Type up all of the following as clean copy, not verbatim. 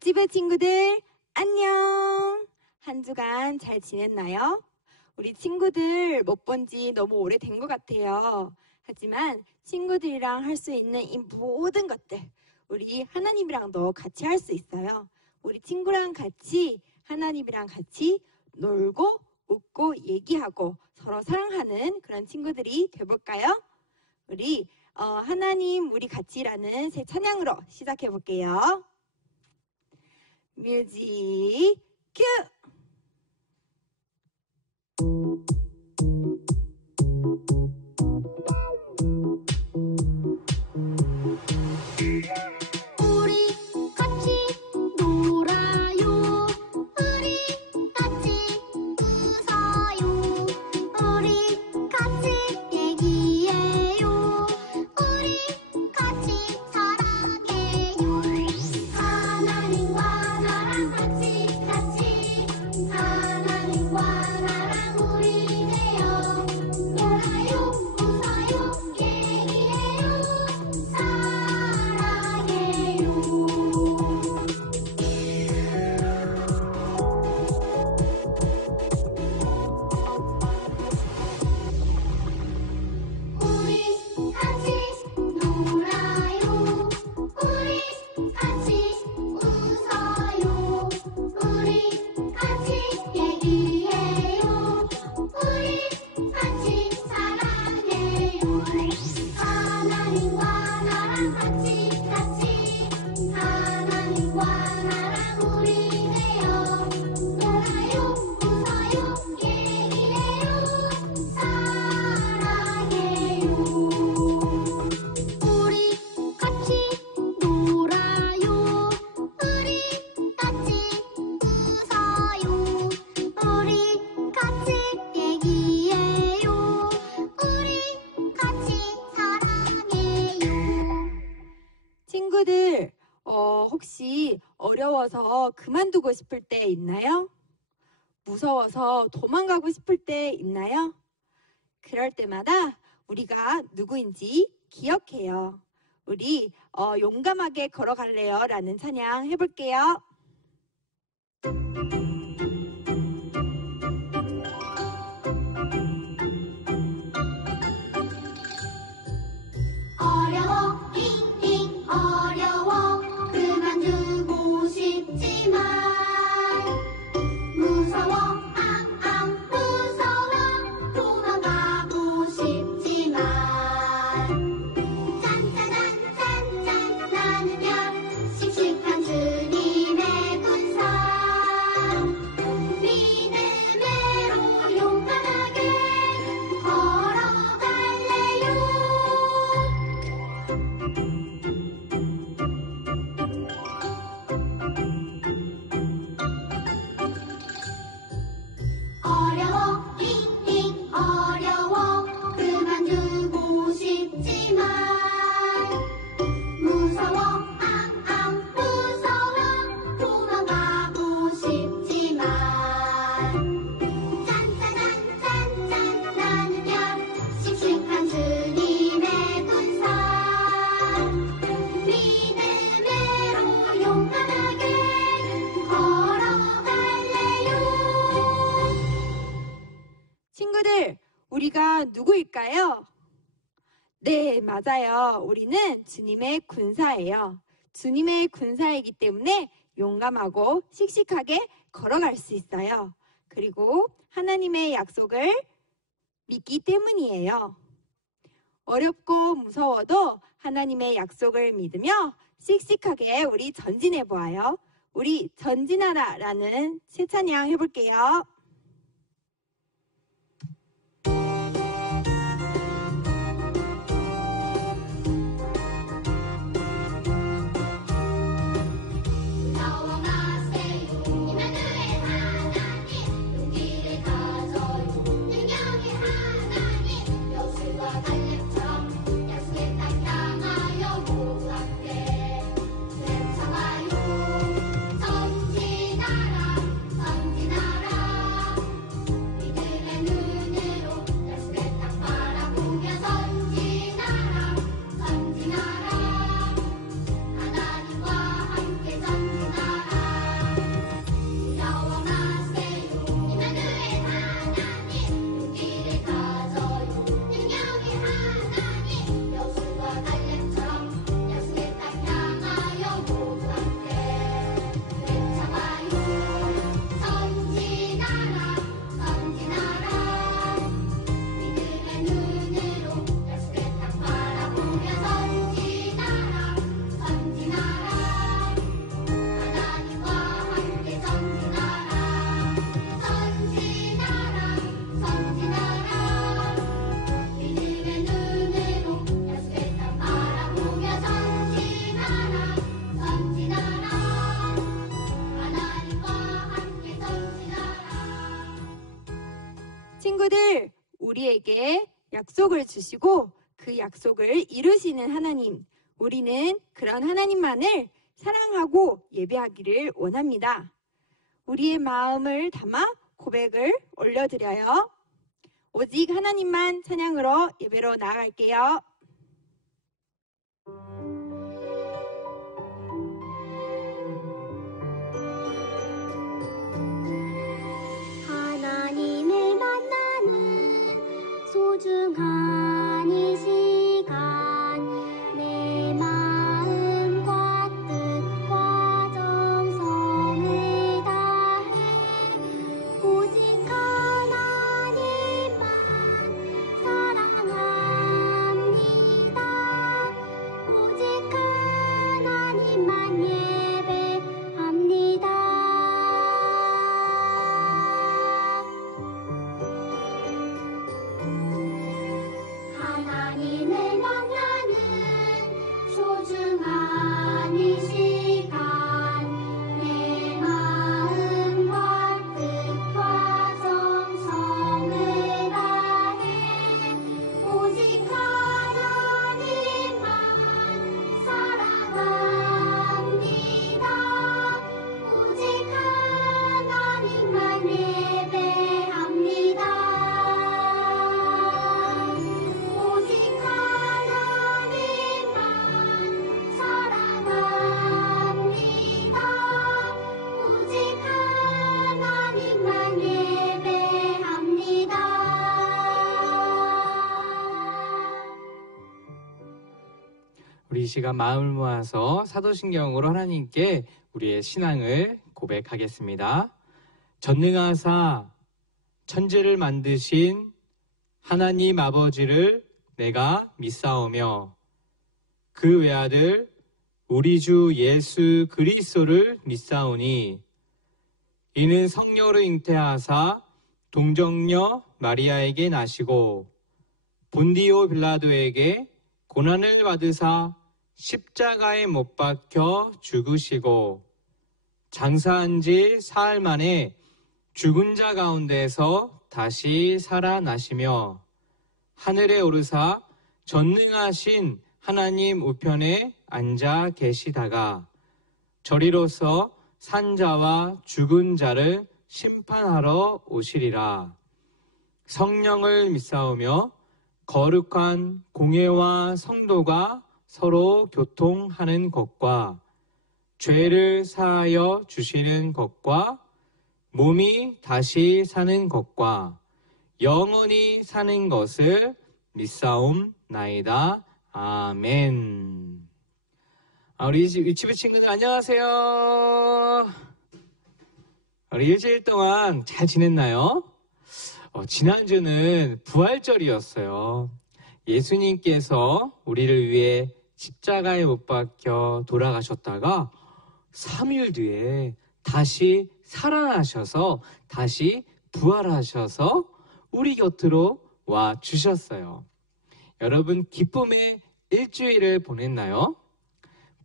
뎁집의 친구들 안녕! 한 주간 잘 지냈나요? 우리 친구들 못 본 지 너무 오래된 것 같아요. 하지만 친구들이랑 할 수 있는 이 모든 것들 우리 하나님이랑도 같이 할 수 있어요. 우리 친구랑 같이 하나님이랑 같이 놀고 웃고 얘기하고 서로 사랑하는 그런 친구들이 돼볼까요? 우리 하나님 우리 같이라는 새 찬양으로 시작해 볼게요. 뮤직 큐! 친구들, 혹시 어려워서 그만두고 싶을 때 있나요? 무서워서 도망가고 싶을 때 있나요? 그럴 때마다 우리가 누구인지 기억해요. 우리 용감하게 걸어갈래요? 라는 찬양 해볼게요. 어려워 잉잉 어려워 그만두고 싶지만 무서워 앙앙 무서워 도망가고 싶지만 짠짜잔 나는야 씩씩한 주님의 군사 믿음으로 용감하게 걸어갈래요. 어려워 잉잉 어려워 그만두고 싶지만 무서워 앙앙 무서워 도망가고 싶지만 짠짜잔 나는야 씩씩한 주님의 군사 믿음으로 용감하게 걸어갈래요. 친구들, 우리가 누구일까요? 네, 맞아요. 우리는 주님의 군사예요. 주님의 군사이기 때문에 용감하고 씩씩하게 걸어갈 수 있어요. 그리고 하나님의 약속을 믿기 때문이에요. 어렵고 무서워도 하나님의 약속을 믿으며 씩씩하게 우리 전진해 보아요. 우리 전진하라라는 새 찬양 해볼게요. 무서워 마세요 임마누엘 하나님 용기를 가져요 능력의 하나님 여수와 갈렙처럼 약속의 땅 향하여 모두 함께 외쳐봐요 전진하라 전진하라 친구들, 우리에게 약속을 주시고 그 약속을 이루시는 하나님, 우리는 그런 하나님만을 사랑하고 예배하기를 원합니다. 우리의 마음을 담아 고백을 올려드려요. 오직 하나님만 찬양으로 예배로 나아갈게요. 하나님을 만나는 소중한 이 시간 내 마음과 뜻과 정성을 다해 오직 하나님만 사랑합니다. 오직 하나님만 예배합니다. 하나님을 만나는 소중한 이 시간 내 마음과 뜻과 정성을 다해 오직 하나님만 사랑합니다. 오직 하나님만 예배합니다. 오직 하나님만 사랑합니다. 오직 하나님만 예배합니다. 우리 이 시간 마음을 모아서 사도신경으로 하나님께 우리의 신앙을 고백하겠습니다. 전능하사 천지를 만드신 하나님 아버지를 내가 믿사오며 그 외아들 우리 주 예수 그리스도를 믿사오니 이는 성령으로 잉태하사 동정녀 마리아에게 나시고 본디오 빌라도에게 고난을 받으사 십자가에 못 박혀 죽으시고 장사한 지 사흘 만에 죽은 자 가운데서 다시 살아나시며 하늘에 오르사 전능하신 하나님 우편에 앉아 계시다가 저리로서 산자와 죽은 자를 심판하러 오시리라. 성령을 믿사오며 거룩한 공회와 성도가 서로 교통하는 것과 죄를 사하여 주시는 것과 몸이 다시 사는 것과 영원히 사는 것을 믿사옵나이다. 아멘. 우리 유치부 친구들 안녕하세요. 우리 일주일 동안 잘 지냈나요? 지난주는 부활절이었어요. 예수님께서 우리를 위해 십자가에 못 박혀 돌아가셨다가 3일 뒤에 다시 살아나셔서 다시 부활하셔서 우리 곁으로 와 주셨어요. 여러분 기쁨의 일주일을 보냈나요?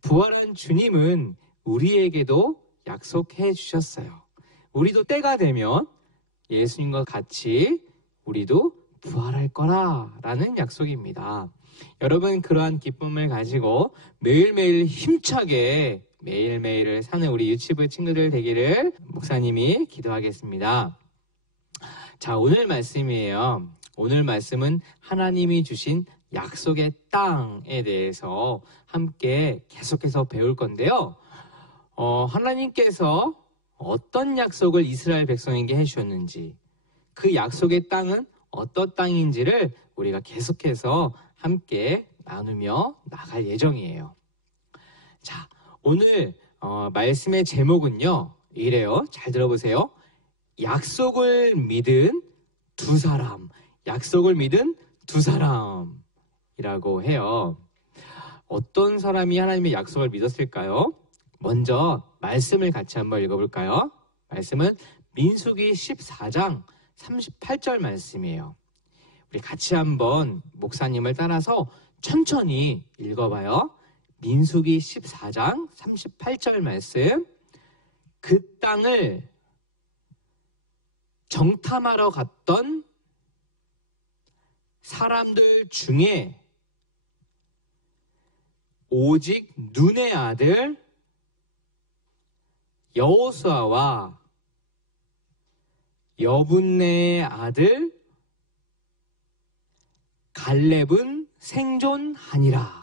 부활한 주님은 우리에게도 약속해 주셨어요. 우리도 때가 되면 예수님과 같이 우리도 부활할 거라라는 약속입니다. 여러분 그러한 기쁨을 가지고 매일매일 힘차게 매일매일을 사는 우리 유치부 친구들 되기를 목사님이 기도하겠습니다. 자, 오늘 말씀이에요. 오늘 말씀은 하나님이 주신 약속의 땅에 대해서 함께 계속해서 배울 건데요. 하나님께서 어떤 약속을 이스라엘 백성에게 해주셨는지, 그 약속의 땅은 어떤 땅인지를 우리가 계속해서 함께 나누며 나갈 예정이에요. 자, 오늘 말씀의 제목은요, 이래요. 잘 들어보세요. 약속을 믿은 두 사람, 약속을 믿은 두 사람이라고 해요. 어떤 사람이 하나님의 약속을 믿었을까요? 먼저 말씀을 같이 한번 읽어볼까요? 말씀은 민수기 14장 38절 말씀이에요. 우리 같이 한번 목사님을 따라서 천천히 읽어봐요. 민수기 14장 38절 말씀. 그 땅을 정탐하러 갔던 사람들 중에 오직 눈의 아들 여호수아와 여분네의 아들 갈렙은 생존하니라.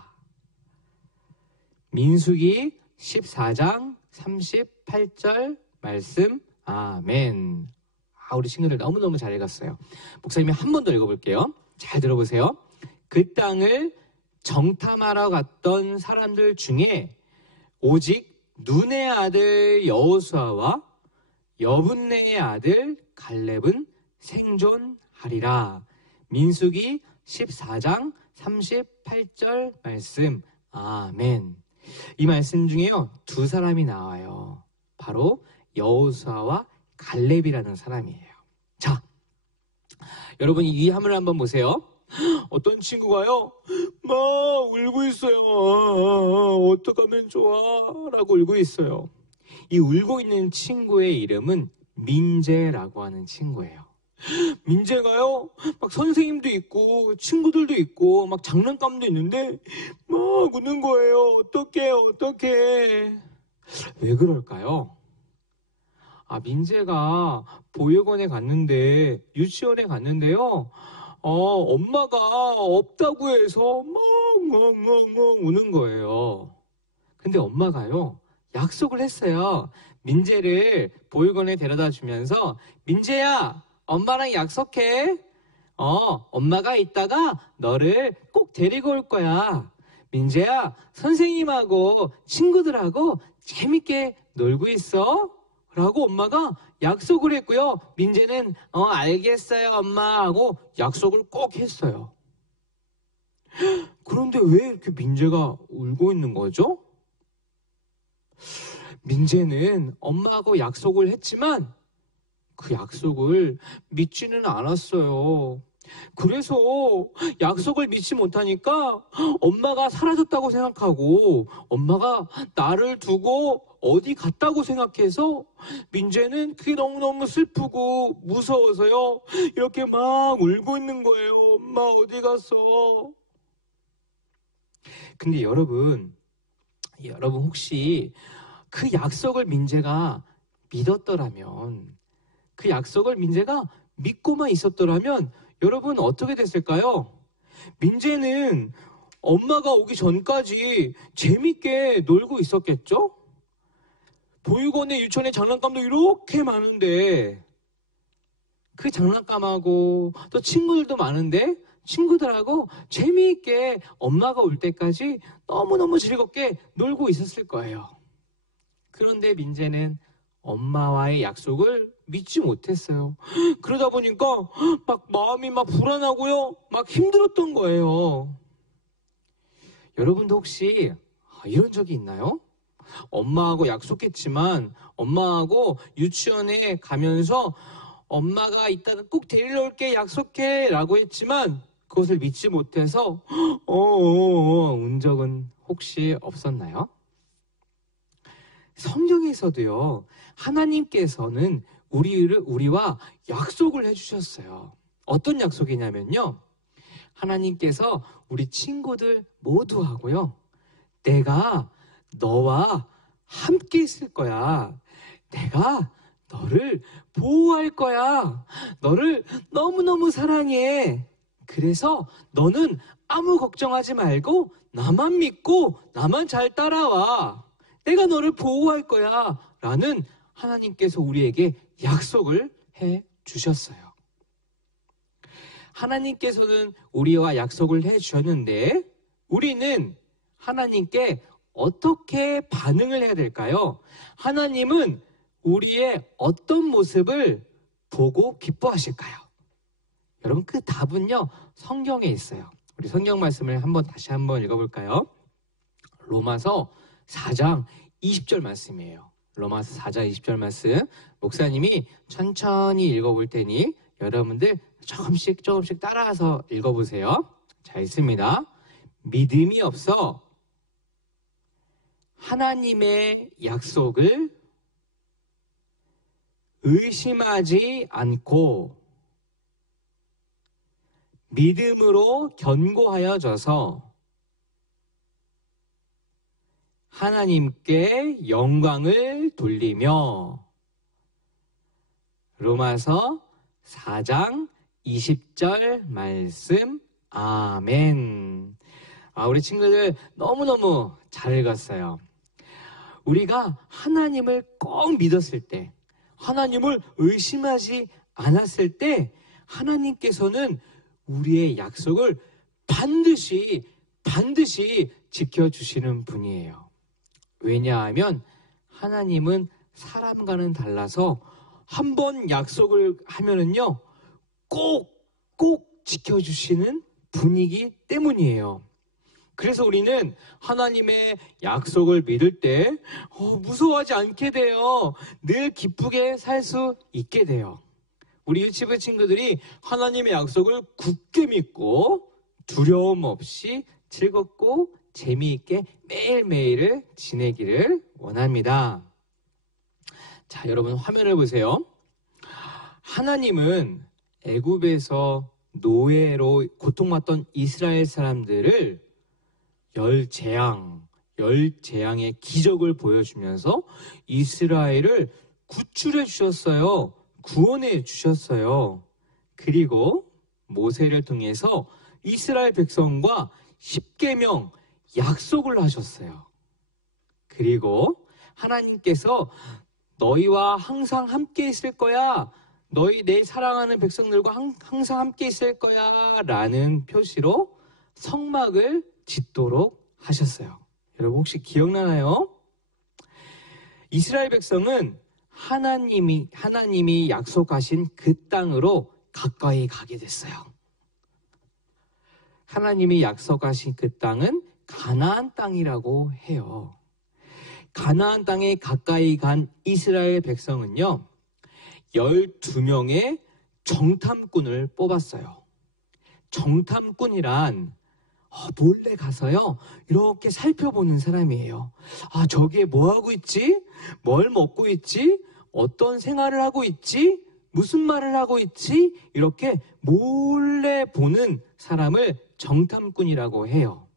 민수기 14장 38절 말씀. 아멘. 우리 친구들 너무너무 잘 읽었어요. 목사님이 한 번 더 읽어볼게요. 잘 들어보세요. 그 땅을 정탐하러 갔던 사람들 중에 오직 눈의 아들 여호수아와 여분네의 아들 갈렙은 생존하리라. 민수기 14장 38절 말씀. 아멘. 이 말씀 중에요, 두 사람이 나와요. 바로 여호수아와 갈렙이라는 사람이에요. 자, 여러분 이 화면을 한번 보세요. 어떤 친구가요, 막 울고 있어요. 어떡하면 좋아? 라고 울고 있어요. 이 울고 있는 친구의 이름은 민재라고 하는 친구예요. 민재가요, 막 선생님도 있고 친구들도 있고 막 장난감도 있는데 막 우는 거예요. 어떡해. 왜 그럴까요? 민재가 보육원에 갔는데, 유치원에 갔는데요, 엄마가 없다고 해서 막 우는 거예요. 근데 엄마가요, 약속을 했어요. 민재를 보육원에 데려다 주면서, 민재야, 엄마랑 약속해. 엄마가 이따가 너를 꼭 데리고 올 거야. 민재야, 선생님하고 친구들하고 재밌게 놀고 있어. 라고 엄마가 약속을 했고요. 민재는 알겠어요 엄마 하고 약속을 꼭 했어요. 그런데 왜 이렇게 민재가 울고 있는 거죠? 민재는 엄마하고 약속을 했지만 그 약속을 믿지는 않았어요. 그래서 약속을 믿지 못하니까 엄마가 사라졌다고 생각하고 엄마가 나를 두고 어디 갔다고 생각해서 민재는 그게 너무너무 슬프고 무서워서요, 이렇게 막 울고 있는 거예요. 엄마 어디 갔어? 근데 여러분 혹시 그 약속을 민재가 믿었더라면, 그 약속을 민재가 믿고만 있었더라면 여러분 어떻게 됐을까요? 민재는 엄마가 오기 전까지 재밌게 놀고 있었겠죠? 보육원에 유치원에 장난감도 이렇게 많은데 그 장난감하고 또 친구들도 많은데 친구들하고 재미있게 엄마가 올 때까지 너무너무 즐겁게 놀고 있었을 거예요. 그런데 민재는 엄마와의 약속을 믿지 못했어요. 그러다 보니까 막 마음이 막 불안하고요, 막 힘들었던 거예요. 여러분도 혹시 이런 적이 있나요? 엄마하고 약속했지만 엄마하고 유치원에 가면서 엄마가 이따가 꼭 데리러 올게 약속해 라고 했지만 그것을 믿지 못해서 운 적은 혹시 없었나요? 성경에서도요, 하나님께서는 우리와 약속을 해주셨어요. 어떤 약속이냐면요, 하나님께서 우리 친구들 모두하고요, 내가 너와 함께 있을 거야. 내가 너를 보호할 거야. 너를 너무너무 사랑해. 그래서 너는 아무 걱정하지 말고 나만 믿고 나만 잘 따라와. 내가 너를 보호할 거야. 라는 하나님께서 우리에게 약속을 해 주셨어요. 하나님께서는 우리와 약속을 해 주셨는데 우리는 하나님께 어떻게 반응을 해야 될까요? 하나님은 우리의 어떤 모습을 보고 기뻐하실까요? 여러분, 그 답은요, 성경에 있어요. 우리 성경 말씀을 다시 한번 읽어볼까요? 로마서 4장 20절 말씀이에요. 로마서 4장 20절 말씀, 목사님이 천천히 읽어볼 테니 여러분들 조금씩 따라서 읽어보세요. 자, 있습니다. 믿음이 없어 하나님의 약속을 의심하지 않고 믿음으로 견고하여져서 하나님께 영광을 돌리며 로마서 4장 20절 말씀. 아멘. 우리 친구들 너무너무 잘 읽었어요. 우리가 하나님을 꼭 믿었을 때, 하나님을 의심하지 않았을 때 하나님께서는 우리의 약속을 반드시 지켜주시는 분이에요. 왜냐하면 하나님은 사람과는 달라서 한 번 약속을 하면은요 꼭 지켜주시는 분이기 때문이에요. 그래서 우리는 하나님의 약속을 믿을 때 무서워하지 않게 돼요. 늘 기쁘게 살 수 있게 돼요. 우리 유치부 친구들이 하나님의 약속을 굳게 믿고 두려움 없이 즐겁고 재미있게 매일매일을 지내기를 원합니다. 자, 여러분 화면을 보세요. 하나님은 애굽에서 노예로 고통받던 이스라엘 사람들을 열 재앙의 기적을 보여주면서 이스라엘을 구출해 주셨어요. 구원해 주셨어요. 그리고 모세를 통해서 이스라엘 백성과 십계명 약속을 하셨어요. 그리고 하나님께서 너희와 항상 함께 있을 거야. 너희 내 사랑하는 백성들과 항상 함께 있을 거야 라는 표시로 성막을 짓도록 하셨어요. 여러분 혹시 기억나나요? 이스라엘 백성은 하나님이 약속하신 그 땅으로 가까이 가게 됐어요. 하나님이 약속하신 그 땅은 가나안 땅이라고 해요. 가나안 땅에 가까이 간 이스라엘 백성은요 12명의 정탐꾼을 뽑았어요. 정탐꾼이란 몰래 가서요 이렇게 살펴보는 사람이에요. 저기에 뭐 하고 있지? 뭘 먹고 있지? 어떤 생활을 하고 있지? 무슨 말을 하고 있지? 이렇게 몰래 보는 사람을 정탐꾼이라고 해요.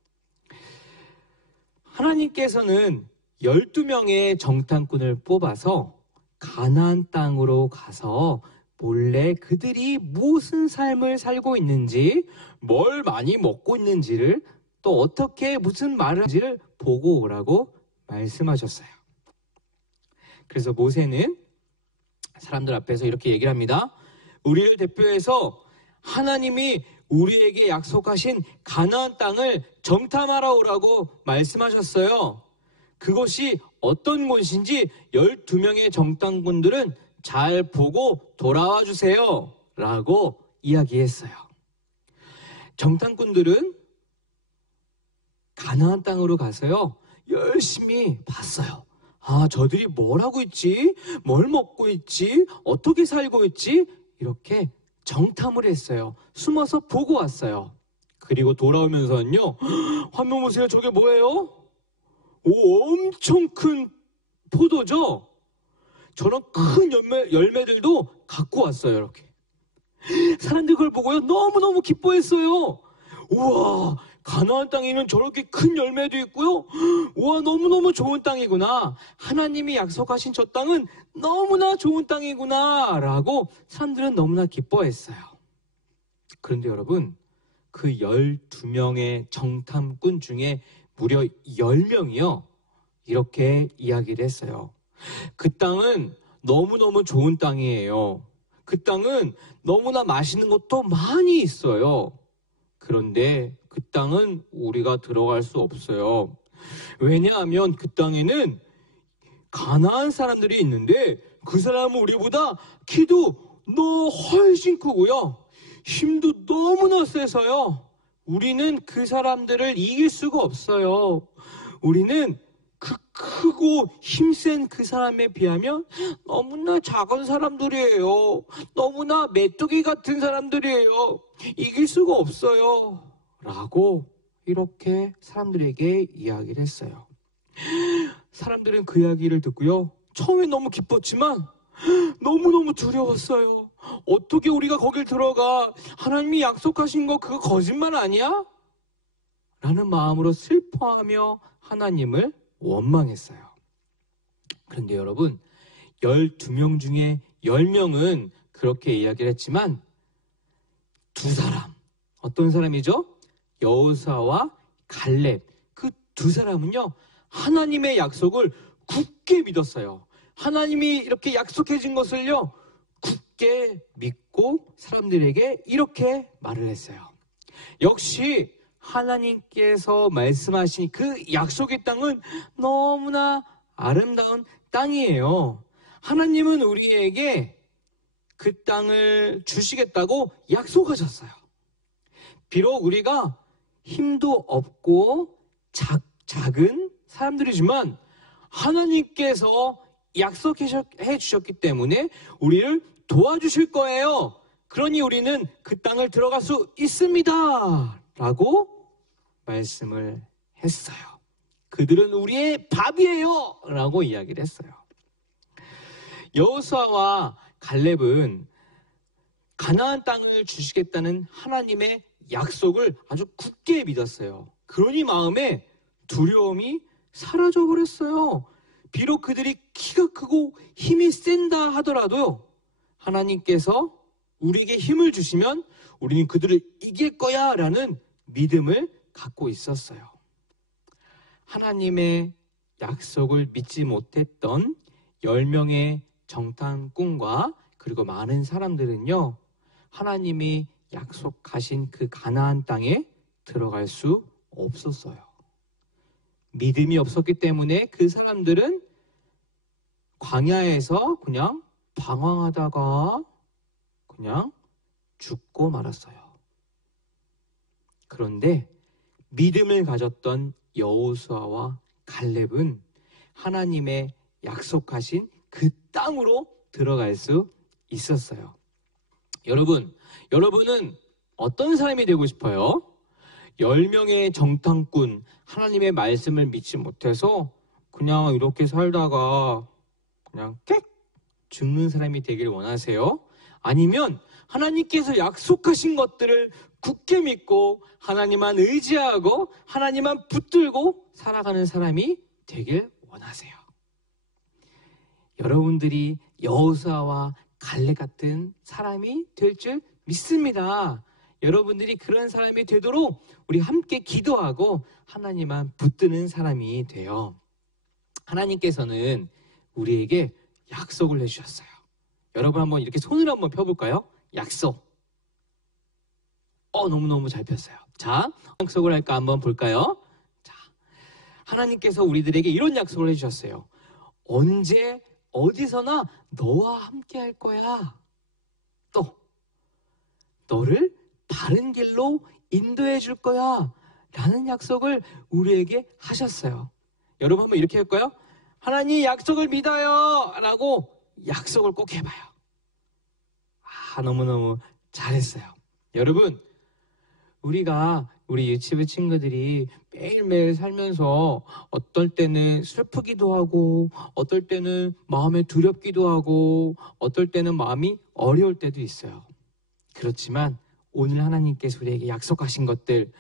하나님께서는 12명의 정탐꾼을 뽑아서 가나안 땅으로 가서 몰래 그들이 무슨 삶을 살고 있는지, 뭘 많이 먹고 있는지를, 또 어떻게 무슨 말을 하는지를 보고 오라고 말씀하셨어요. 그래서 모세는 사람들 앞에서 이렇게 얘기를 합니다. 우리를 대표해서 하나님이 우리에게 약속하신 가나안 땅을 정탐하러 오라고 말씀하셨어요. 그것이 어떤 곳인지 12명의 정탐꾼들은 잘 보고 돌아와 주세요 라고 이야기했어요. 정탐꾼들은 가나안 땅으로 가서요 열심히 봤어요. 저들이 뭘 하고 있지? 뭘 먹고 있지? 어떻게 살고 있지? 이렇게 정탐을 했어요. 숨어서 보고 왔어요. 그리고 돌아오면서는요 화면 보세요. 저게 뭐예요? 엄청 큰 포도죠? 저런 큰 열매들도 갖고 왔어요. 이렇게 사람들이 그걸 보고요 너무너무 기뻐했어요. 우와, 가나안 땅에는 저렇게 큰 열매도 있고요. 우와, 너무너무 좋은 땅이구나. 하나님이 약속하신 저 땅은 너무나 좋은 땅이구나 라고 사람들은 너무나 기뻐했어요. 그런데 여러분, 그 12명의 정탐꾼 중에 무려 10명이요 이렇게 이야기를 했어요. 그 땅은 너무너무 좋은 땅이에요. 그 땅은 너무나 맛있는 것도 많이 있어요. 그런데 그 땅은 우리가 들어갈 수 없어요. 왜냐하면 그 땅에는 가나안 사람들이 있는데 그 사람은 우리보다 키도 훨씬 크고요 힘도 너무나 세서요 우리는 그 사람들을 이길 수가 없어요. 우리는 그 크고 힘센 그 사람에 비하면 너무나 작은 사람들이에요. 너무나 메뚜기 같은 사람들이에요. 이길 수가 없어요 라고 이렇게 사람들에게 이야기를 했어요. 사람들은 그 이야기를 듣고요 처음에 너무 기뻤지만 너무너무 두려웠어요. 어떻게 우리가 거길 들어가? 하나님이 약속하신 거 그거 거짓말 아니야? 라는 마음으로 슬퍼하며 하나님을 원망했어요. 그런데 여러분, 12명 중에 10명은 그렇게 이야기를 했지만 두 사람, 어떤 사람이죠? 여호수아와 갈렙, 그 두 사람은요, 하나님의 약속을 굳게 믿었어요. 하나님이 이렇게 약속해 준 것을요, 굳게 믿고 사람들에게 이렇게 말을 했어요. 역시 하나님께서 말씀하신 그 약속의 땅은 너무나 아름다운 땅이에요. 하나님은 우리에게 그 땅을 주시겠다고 약속하셨어요. 비록 우리가 힘도 없고 작은 사람들이지만 하나님께서 약속해 주셨기 때문에 우리를 도와주실 거예요. 그러니 우리는 그 땅을 들어갈 수 있습니다. 라고 말씀을 했어요. 그들은 우리의 밥이에요. 라고 이야기를 했어요. 여호수아와 갈렙은 가나안 땅을 주시겠다는 하나님의 약속을 아주 굳게 믿었어요. 그러니 마음에 두려움이 사라져버렸어요. 비록 그들이 키가 크고 힘이 센다 하더라도 하나님께서 우리에게 힘을 주시면 우리는 그들을 이길 거야 라는 믿음을 갖고 있었어요. 하나님의 약속을 믿지 못했던 10명의 정탐꾼과 그리고 많은 사람들은요, 하나님이 약속하신 그 가나안 땅에 들어갈 수 없었어요. 믿음이 없었기 때문에 그 사람들은 광야에서 그냥 방황하다가 그냥 죽고 말았어요. 그런데 믿음을 가졌던 여호수아와 갈렙은 하나님의 약속하신 그 땅으로 들어갈 수 있었어요. 여러분은 어떤 사람이 되고 싶어요? 10명의 정탐꾼, 하나님의 말씀을 믿지 못해서 그냥 이렇게 살다가 그냥 꽥 죽는 사람이 되길 원하세요? 아니면 하나님께서 약속하신 것들을 굳게 믿고 하나님만 의지하고 하나님만 붙들고 살아가는 사람이 되길 원하세요? 여러분들이 여호수아와 갈렙 같은 사람이 될 줄 믿습니다. 여러분들이 그런 사람이 되도록 우리 함께 기도하고 하나님만 붙드는 사람이 돼요. 하나님께서는 우리에게 약속을 해주셨어요. 여러분 한번 이렇게 손을 한번 펴볼까요? 약속. 너무너무 잘 폈어요. 자, 약속을 할까 한번 볼까요? 자, 하나님께서 우리들에게 이런 약속을 해주셨어요. 언제 어디서나 너와 함께 할 거야. 또 너를 바른 길로 인도해 줄 거야 라는 약속을 우리에게 하셨어요. 여러분 한번 이렇게 할까요? 하나님 약속을 믿어요 라고 약속을 꼭 해봐요. 너무너무 잘했어요. 여러분, 우리 유치부 친구들이 매일매일 살면서 어떨 때는 슬프기도 하고 어떨 때는 마음에 두렵기도 하고 어떨 때는 마음이 어려울 때도 있어요. 그렇지만 오늘 하나님께서 우리에게 약속하신 것들,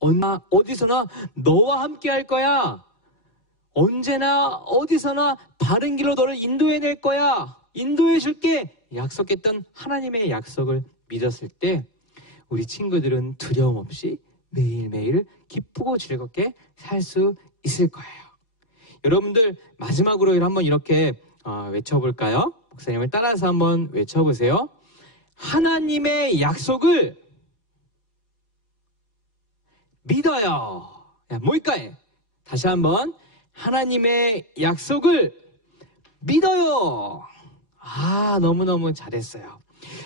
어디서나 너와 함께 할 거야. 언제나 어디서나 바른 길로 너를 인도해낼 거야. 인도해 줄게. 약속했던 하나님의 약속을 믿었을 때 우리 친구들은 두려움 없이 매일매일 기쁘고 즐겁게 살 수 있을 거예요. 여러분들 마지막으로 한번 이렇게 외쳐볼까요? 목사님을 따라서 한번 외쳐보세요. 하나님의 약속을 믿어요. 뭘까요? 다시 한번 하나님의 약속을 믿어요. 너무너무 잘했어요.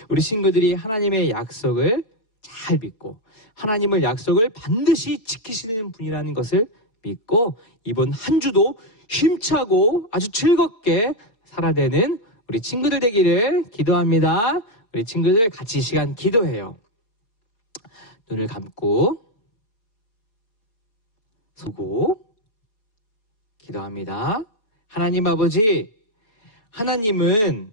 우리 친구들이 하나님의 약속을 잘 믿고 하나님의 약속을 반드시 지키시는 분이라는 것을 믿고 이번 한 주도 힘차고 아주 즐겁게 살아내는 우리 친구들 되기를 기도합니다. 우리 친구들 같이 이 시간 기도해요. 눈을 감고 서고 기도합니다. 하나님 아버지, 하나님은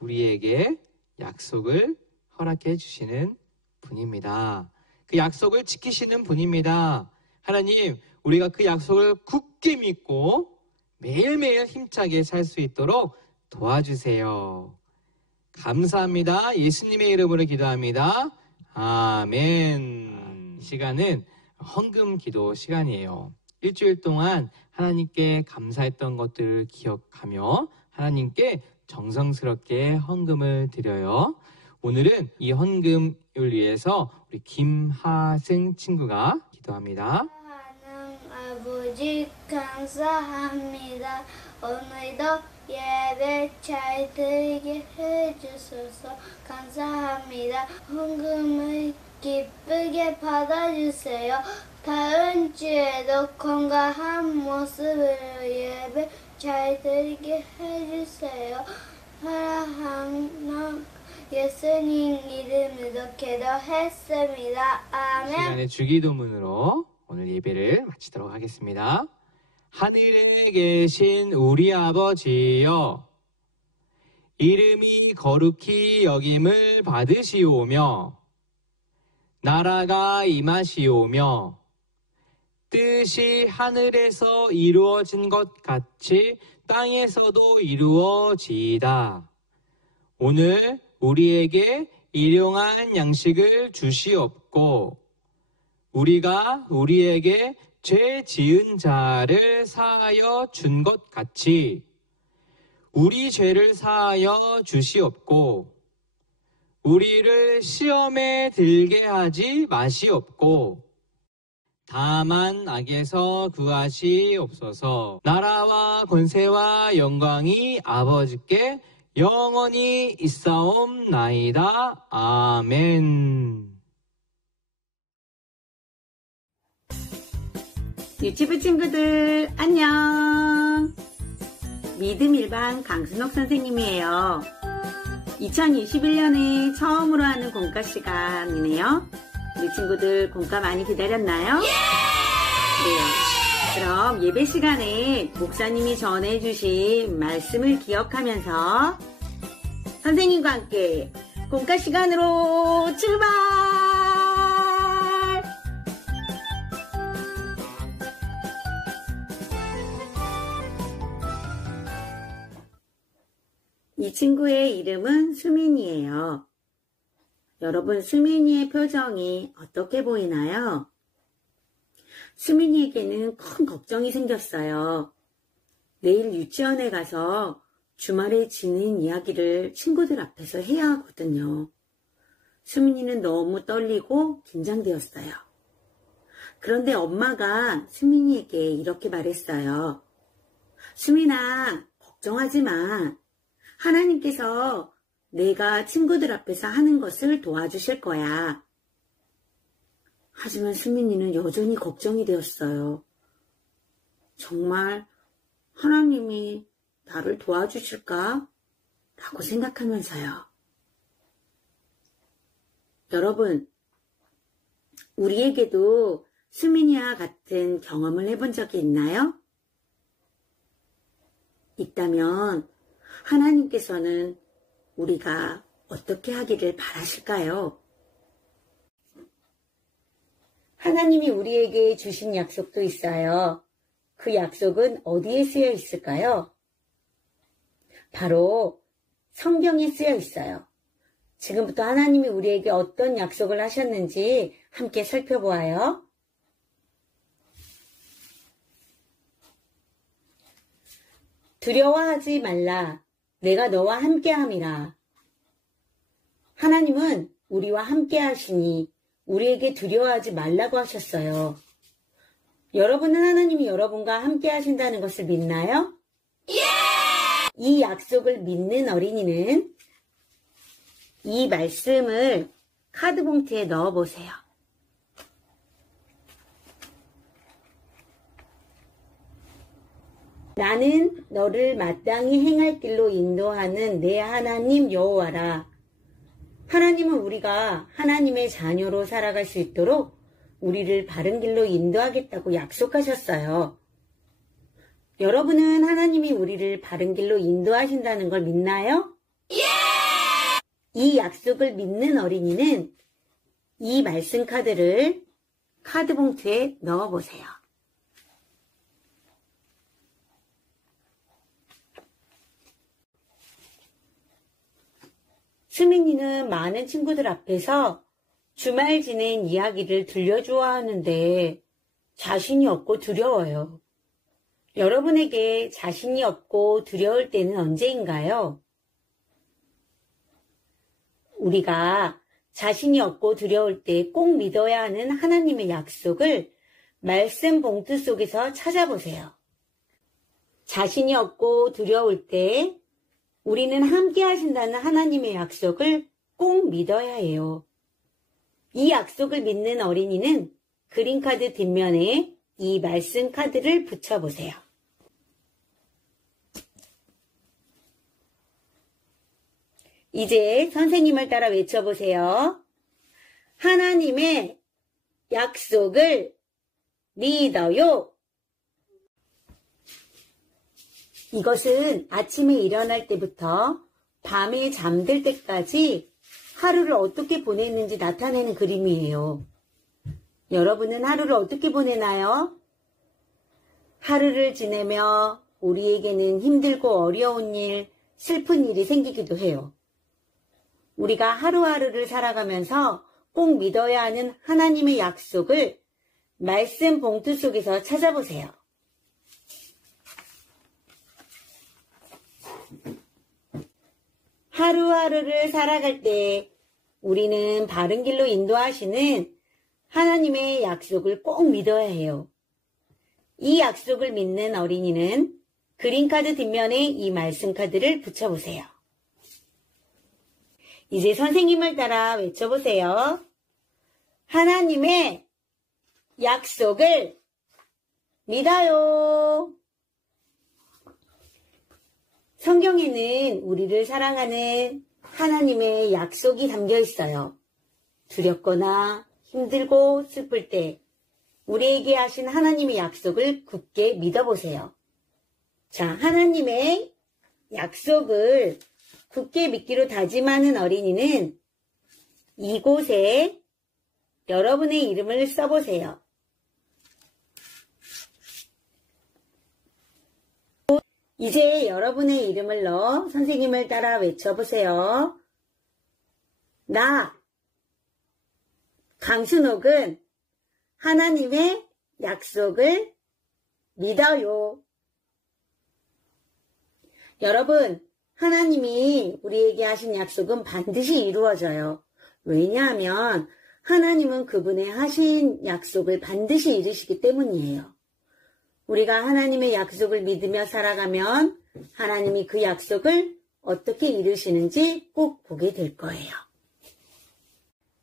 우리에게 약속을 허락해 주시는 분입니다. 그 약속을 지키시는 분입니다. 하나님, 우리가 그 약속을 굳게 믿고 매일매일 힘차게 살 수 있도록 도와주세요. 감사합니다. 예수님의 이름으로 기도합니다. 아멘. 이 시간은 헌금 기도 시간이에요. 일주일 동안 하나님께 감사했던 것들을 기억하며 하나님께 정성스럽게 헌금을 드려요. 오늘은 이 헌금을 위해서 우리 김하승 친구가 기도합니다. 하나님 아버지 감사합니다. 오늘도 예배 잘 드리게 해주셔서 감사합니다. 헌금을 기쁘게 받아주세요. 다음 주에도 건강한 모습으로 예배 잘 드리게 해주세요. 사랑하는 예수님 이름으로 기도했습니다. 아멘. 시간의 주기도문으로 오늘 예배를 마치도록 하겠습니다. 하늘에 계신 우리 아버지여, 이름이 거룩히 여김을 받으시오며 나라가 임하시오며 뜻이 하늘에서 이루어진 것 같이 땅에서도 이루어지이다. 오늘 우리에게 일용할 양식을 주시옵고 우리가 우리에게 죄 지은 자를 사하여 준 것 같이 우리 죄를 사하여 주시옵고 우리를 시험에 들게 하지 마시옵고 다만 악에서 구하시옵소서. 나라와 권세와 영광이 아버지께 영원히 있사옵나이다. 아멘. 유치부 친구들 안녕. 믿음 일반 강순옥 선생님이에요. 2021년에 처음으로 하는 공과 시간이네요. 우리 친구들 공과 많이 기다렸나요? 그래요. 그럼 예배 시간에 목사님이 전해주신 말씀을 기억하면서 선생님과 함께 공과 시간으로 출발! 이 친구의 이름은 수민이에요. 여러분, 수민이의 표정이 어떻게 보이나요? 수민이에게는 큰 걱정이 생겼어요. 내일 유치원에 가서 주말에 지는 이야기를 친구들 앞에서 해야 하거든요. 수민이는 너무 떨리고 긴장되었어요. 그런데 엄마가 수민이에게 이렇게 말했어요. 수민아, 걱정하지 마. 하나님께서 내가 친구들 앞에서 하는 것을 도와주실 거야. 하지만 수민이는 여전히 걱정이 되었어요. 정말 하나님이 나를 도와주실까? 라고 생각하면서요. 여러분, 우리에게도 수민이와 같은 경험을 해본 적이 있나요? 있다면 하나님께서는 우리가 어떻게 하기를 바라실까요? 하나님이 우리에게 주신 약속도 있어요. 그 약속은 어디에 쓰여 있을까요? 바로 성경에 쓰여 있어요. 지금부터 하나님이 우리에게 어떤 약속을 하셨는지 함께 살펴보아요. 두려워하지 말라. 내가 너와 함께함이라. 하나님은 우리와 함께 하시니 우리에게 두려워하지 말라고 하셨어요. 여러분은 하나님이 여러분과 함께 하신다는 것을 믿나요? 이 약속을 믿는 어린이는 이 말씀을 카드 봉투에 넣어 보세요. 나는 너를 마땅히 행할 길로 인도하는 내 하나님 여호와라. 하나님은 우리가 하나님의 자녀로 살아갈 수 있도록 우리를 바른 길로 인도하겠다고 약속하셨어요. 여러분은 하나님이 우리를 바른 길로 인도하신다는 걸 믿나요? 이 약속을 믿는 어린이는 이 말씀 카드를 카드 봉투에 넣어보세요. 수민이는 많은 친구들 앞에서 주말 지낸 이야기를 들려줘야 하는데 자신이 없고 두려워요. 여러분에게 자신이 없고 두려울 때는 언제인가요? 우리가 자신이 없고 두려울 때 꼭 믿어야 하는 하나님의 약속을 말씀 봉투 속에서 찾아보세요. 자신이 없고 두려울 때 우리는 함께 하신다는 하나님의 약속을 꼭 믿어야 해요. 이 약속을 믿는 어린이는 그린카드 뒷면에 이 말씀 카드를 붙여보세요. 이제 선생님을 따라 외쳐보세요. 하나님의 약속을 믿어요. 이것은 아침에 일어날 때부터 밤에 잠들 때까지 하루를 어떻게 보냈는지 나타내는 그림이에요. 여러분은 하루를 어떻게 보내나요? 하루를 지내며 우리에게는 힘들고 어려운 일, 슬픈 일이 생기기도 해요. 우리가 하루하루를 살아가면서 꼭 믿어야 하는 하나님의 약속을 말씀 봉투 속에서 찾아보세요. 하루하루를 살아갈 때 우리는 바른 길로 인도하시는 하나님의 약속을 꼭 믿어야 해요. 이 약속을 믿는 어린이는 그린카드 뒷면에 이 말씀 카드를 붙여보세요. 이제 선생님을 따라 외쳐보세요. 하나님의 약속을 믿어요. 성경에는 우리를 사랑하는 하나님의 약속이 담겨 있어요. 두렵거나 힘들고 슬플 때 우리에게 하신 하나님의 약속을 굳게 믿어보세요. 자, 하나님의 약속을 굳게 믿기로 다짐하는 어린이는 이곳에 여러분의 이름을 써보세요. 이제 여러분의 이름을 넣어 선생님을 따라 외쳐보세요. 나, 강순옥은 하나님의 약속을 믿어요. 여러분, 하나님이 우리에게 하신 약속은 반드시 이루어져요. 왜냐하면 하나님은 그분의 하신 약속을 반드시 이루시기 때문이에요. 우리가 하나님의 약속을 믿으며 살아가면 하나님이 그 약속을 어떻게 이루시는지 꼭 보게 될 거예요.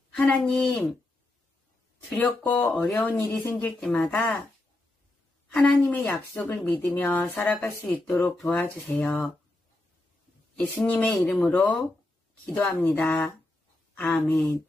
하나님, 두렵고 어려운 일이 생길 때마다 하나님의 약속을 믿으며 살아갈 수 있도록 도와주세요. 예수님의 이름으로 기도합니다. 아멘.